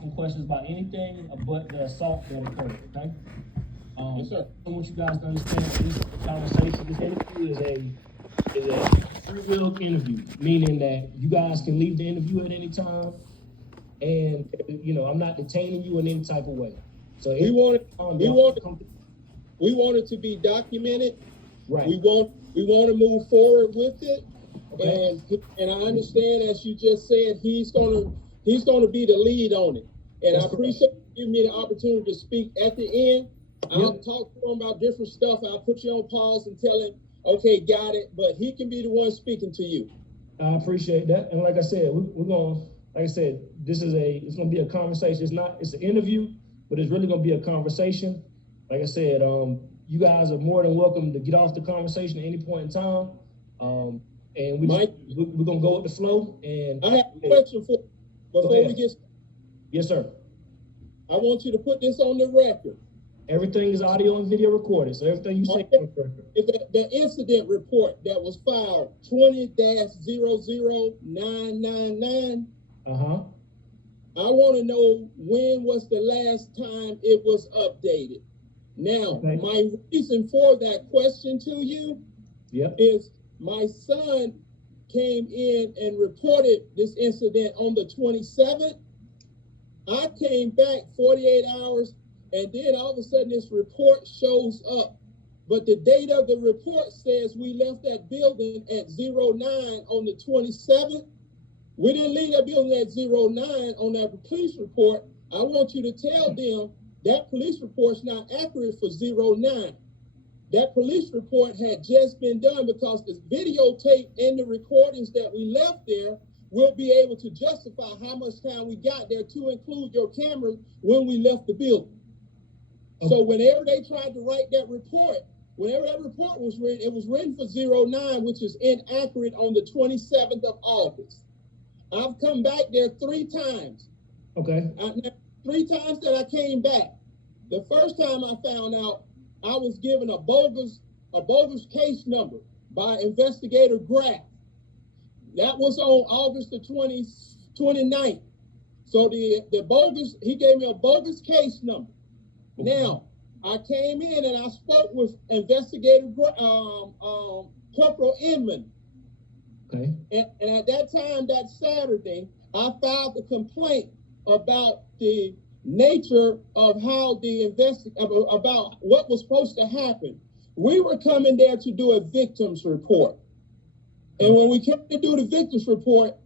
asking questions about anything but the assault that occurred, okay? Yes, sir. I want you guys to understand that this conversation, this interview is a free will interview, meaning that you guys can leave the interview at any time, and I'm not detaining you in any type of way. So we want it to be documented. Right. We want to move forward with it. Okay. And I understand, as you just said, he's gonna be the lead on it. And I appreciate you giving me the opportunity to speak at the end. I'll talk to him about different stuff. I'll put you on pause and tell him, okay, got it. But he can be the one speaking to you. I appreciate that. And like I said, we're going, like I said, it's going to be a conversation. It's an interview, but it's really going to be a conversation. Like I said, you guys are more than welcome to get off the conversation at any point in time. And we're going to go with the flow. And I have a question for before we get started. Yes, sir. I want you to put this on the record. Everything is audio and video recorded, so everything you say is recorded. The incident report that was filed 20-00999. I want to know, when was the last time it was updated? Now, my reason for that question to you is my son came in and reported this incident on the 27th. I came back 48 hours, and then all of a sudden this report shows up. But the date of the report says we left that building at 09 on the 27th. We didn't leave that building at 09 on that police report. I want you to tell them that police report's not accurate for 09. That police report had just been done, because the videotape and the recordings that we left there will be able to justify how much time we got there, to include your camera when we left the building. So whenever they tried to write that report, whenever that report was written, it was written for 09, which is inaccurate on the 27th of August. I've come back there 3 times. Okay. 3 times that I came back. The first time I found out, I was given a bogus case number by Investigator Graff. That was on August the 29th. So he gave me a bogus case number. Now, I came in and I spoke with Investigator Corporal Inman. Okay. And at that time, that Saturday, I filed a complaint about the nature of how about what was supposed to happen. We were coming there to do a victims report. And when we came to do the victims report,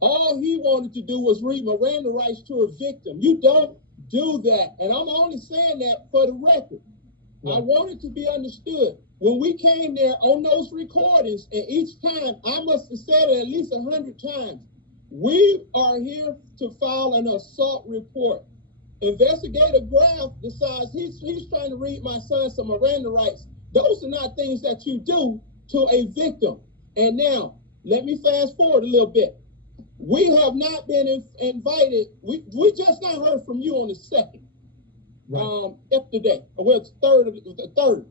all he wanted to do was read Miranda rights to a victim. You don't do that. And I'm only saying that for the record. Right. I want it to be understood. When we came there on those recordings, and each time, I must have said it at least 100 times, we are here to file an assault report. Investigator Graff decides he's trying to read my son some Miranda rights. Those are not things that you do to a victim. And now, let me fast forward a little bit. We have not been invited. We just not heard from you on the 2nd. Right. Yesterday. Well, it's the third.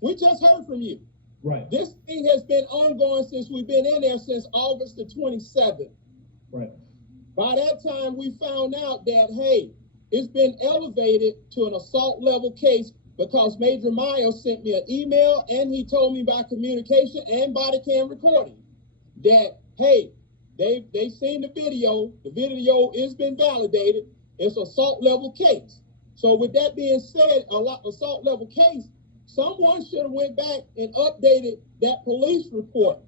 We just heard from you. Right. This thing has been ongoing since we've been in there since August the 27th. Right. By that time, we found out that, hey, it's been elevated to an assault level case, because Major Miles sent me an email, and he told me by communication and body cam recording that, hey, they've seen the video. The video has been validated. It's assault level case. So with that being said, assault level case, someone should have went back and updated that police report.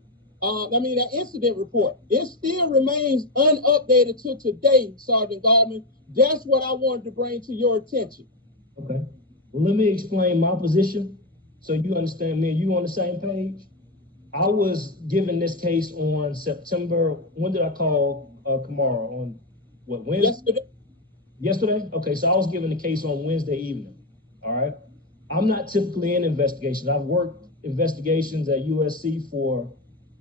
That incident report. It still remains unupdated to today, Sergeant Gallman. That's what I wanted to bring to your attention. Okay. Well, let me explain my position so you understand me and you on the same page. I was given this case on September. When did I call Kamara? On what, Wednesday? Yesterday? Okay, so I was given the case on Wednesday evening. All right. I'm not typically in investigations. I've worked investigations at USC for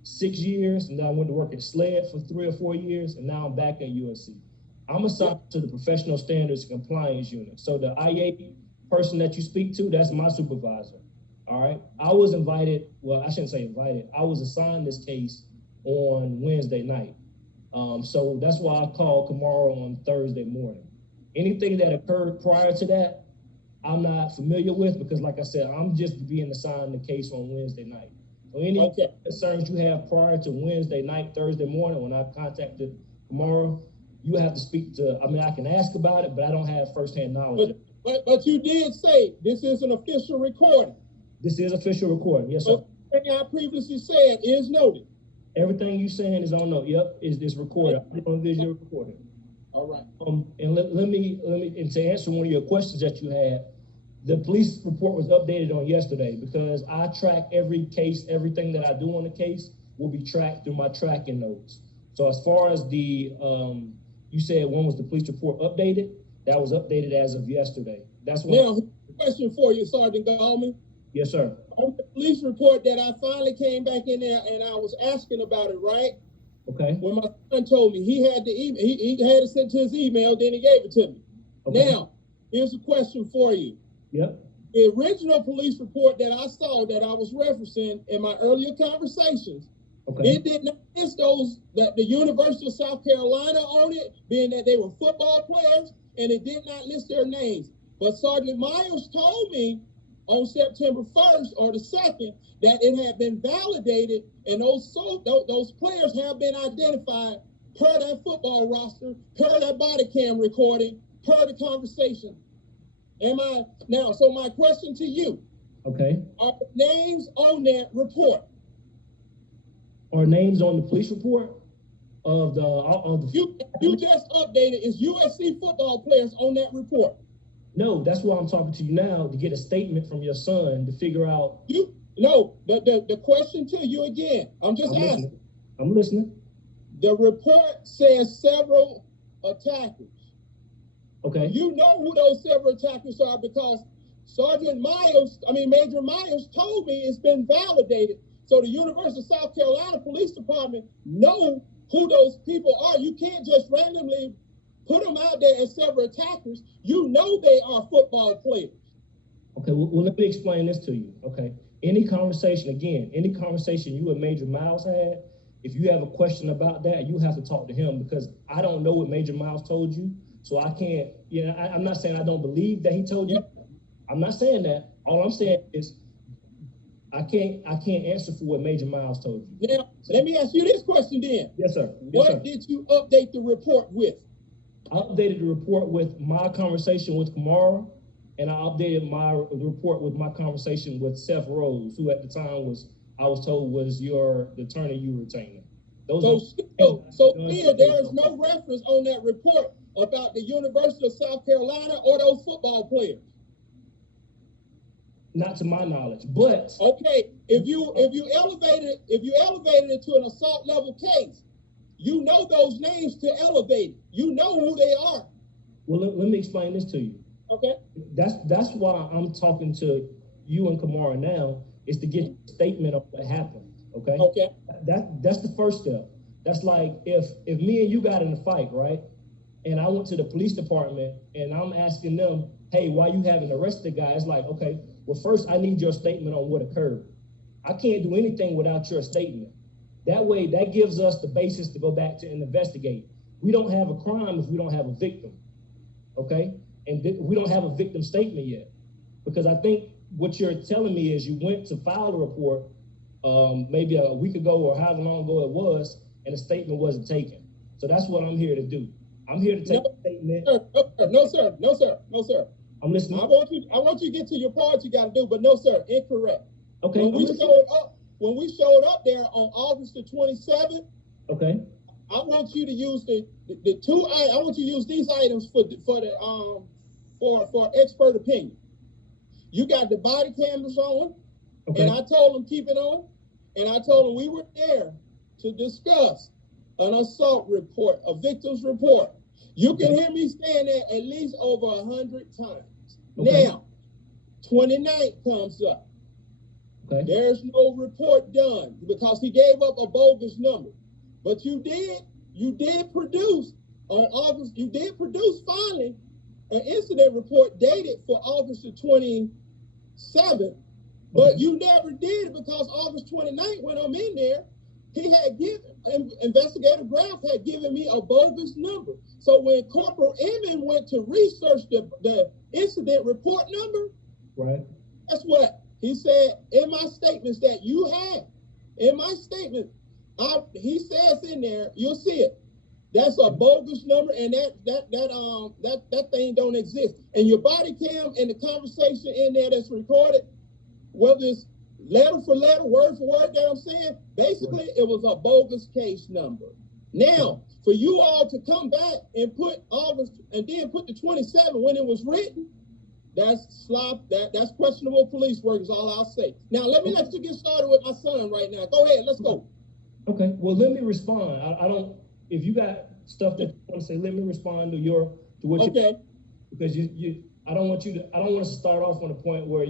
6 years, and then I went to work at SLED for 3 or 4 years, and now I'm back at USC. I'm assigned to the Professional Standards Compliance Unit. So the IA person that you speak to, that's my supervisor. All right. I was invited. Well, I shouldn't say invited. I was assigned this case on Wednesday night. So that's why I called Kamara on Thursday morning. Anything that occurred prior to that, I'm not familiar with because, like I said, I'm just being assigned the case on Wednesday night. So any concerns you have prior to Wednesday night, Thursday morning, when I contacted tomorrow, you have to speak to, I mean, I can ask about it, but I don't have firsthand knowledge. But you did say this is an official recording. This is official recording, yes, sir. Everything I previously said is noted. Everything you saying is on note. Yep, is recorded. On visual recording. All right. And let me, and to answer one of your questions that you had, the police report was updated on yesterday because I track every case, everything that I do on the case will be tracked through my tracking notes. So as far as the, you said when was the police report updated? That was updated as of yesterday. That's what. Now, question for you, Sergeant Gallman. Yes, sir. On the police report that I finally came back in there and I was asking about it, right? Okay. When my son told me he had the email, he had it sent to his email, then he gave it to me. Okay. Now, here's a question for you. Yep. The original police report that I saw that I was referencing in my earlier conversations, it did not list those, that the University of South Carolina on it, being that they were football players, and it did not list their names. But Sergeant Myers told me on September 1st or the 2nd that it had been validated and those players have been identified per that football roster, per that body cam recording, per the conversation. Now, so my question to you. Okay. Are names on that report? Are names on the police report of the you just updated, is USC football players on that report? No, that's why I'm talking to you now, to get a statement from your son to figure out. The question to you again. I'm asking. I'm listening. The report says several attackers. Okay. You know who those several attackers are because Major Myers told me it's been validated. So the University of South Carolina Police Department know who those people are. You can't just randomly put them out there as several attackers. You know they are football players. Okay, well let me explain this to you, okay? Any conversation you and Major Miles had, if you have a question about that, you have to talk to him because I don't know what Major Miles told you. So I can't, I'm not saying I don't believe that he told you. I'm not saying that. All I'm saying is I can't answer for what Major Miles told you. Now, let me ask you this question then. Yes, sir. What did you update the report with? I updated the report with my conversation with Kamara, and I updated the report with my conversation with Seth Rose, who at the time I was told was the attorney you were retaining. So there is no reference on that report about the University of South Carolina or those football players. Not to my knowledge, but okay. If you elevated it to an assault level case, you know those names to elevate it. You know who they are. Well, let me explain this to you. Okay. That's why I'm talking to you and Kamara now, is to get a statement of what happened. Okay. Okay. That's the first step. That's like if me and you got in a fight, right? And I went to the police department and I'm asking them, hey, why you haven't arrested the guy? It's like, okay, well, first I need your statement on what occurred. I can't do anything without your statement. That way, that gives us the basis to go back to and investigate. We don't have a crime if we don't have a victim, okay? And we don't have a victim statement yet. Because I think what you're telling me is you went to file a report maybe a week ago or however long ago it was, and a statement wasn't taken. So that's what I'm here to do. I'm here to take a statement. No, sir. I'm listening. I want you to get to your part you got to do, but no, sir, incorrect. Okay. When we showed up there on August the 27th, okay, I want you to use the two. I want you to use these items for expert opinion. You got the body cameras on, and I told them keep it on, and I told them we were there to discuss an assault report, a victim's report. You can hear me saying that at least over 100 times. Now, 29th comes up. There's no report done because he gave up a bogus number. But you did produce finally an incident report dated for August the 27th, but you never did because August 29th, when I'm in there, he had given, Investigator Graff had given me a bogus number. So when Corporal Inman went to research the incident report number, right, guess what? He said, in my statements that you have, in my statement, he says in there, you'll see it. That's a bogus number, and that thing don't exist. And your body cam and the conversation in there that's recorded, whether it's letter for letter, word for word that I'm saying, basically it was a bogus case number. Now, for you all to come back and put August and then put the 27 when it was written, that's that's questionable police work is all I'll say. Now let you get started with my son right now. Go ahead, let's go. Okay, well let me respond. I don't, if you got stuff that you want to say, let me respond to what okay. Because I don't want to start off on a point where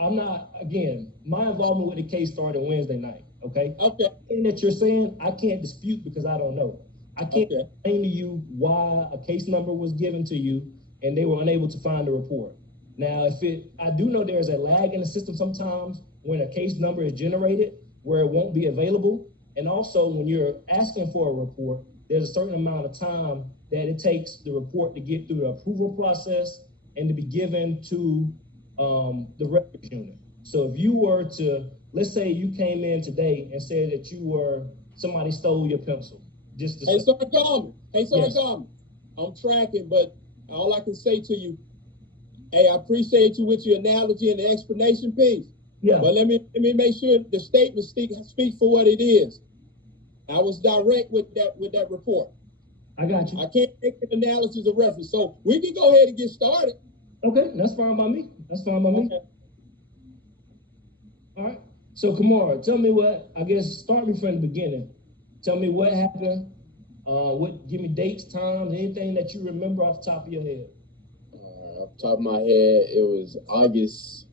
I'm not, again, my involvement with the case started Wednesday night, okay? Okay. Anything that you're saying, I can't dispute because I don't know. I can't explain to you why a case number was given to you and they were unable to find the report. Now, I do know there's a lag in the system sometimes when a case number is generated where it won't be available. And also when you're asking for a report, there's a certain amount of time that it takes the report to get through the approval process and to be given to the records unit. So if you were to, let's say you came in today and said that somebody stole your pencil. Hey, Sergeant Gallman. I'm tracking, but all I can say to you, hey, I appreciate you with your analogy and the explanation piece. Yeah. But let me make sure the statement speak for what it is. I was direct with that report. I got you. I can't make an analysis of reference. So we can go ahead and get started. Okay, that's fine by me. Okay. All right. So Kamara, tell me start me from the beginning. Tell me what happened. Give me dates, times, anything that you remember off the top of your head. Off the top of my head, it was August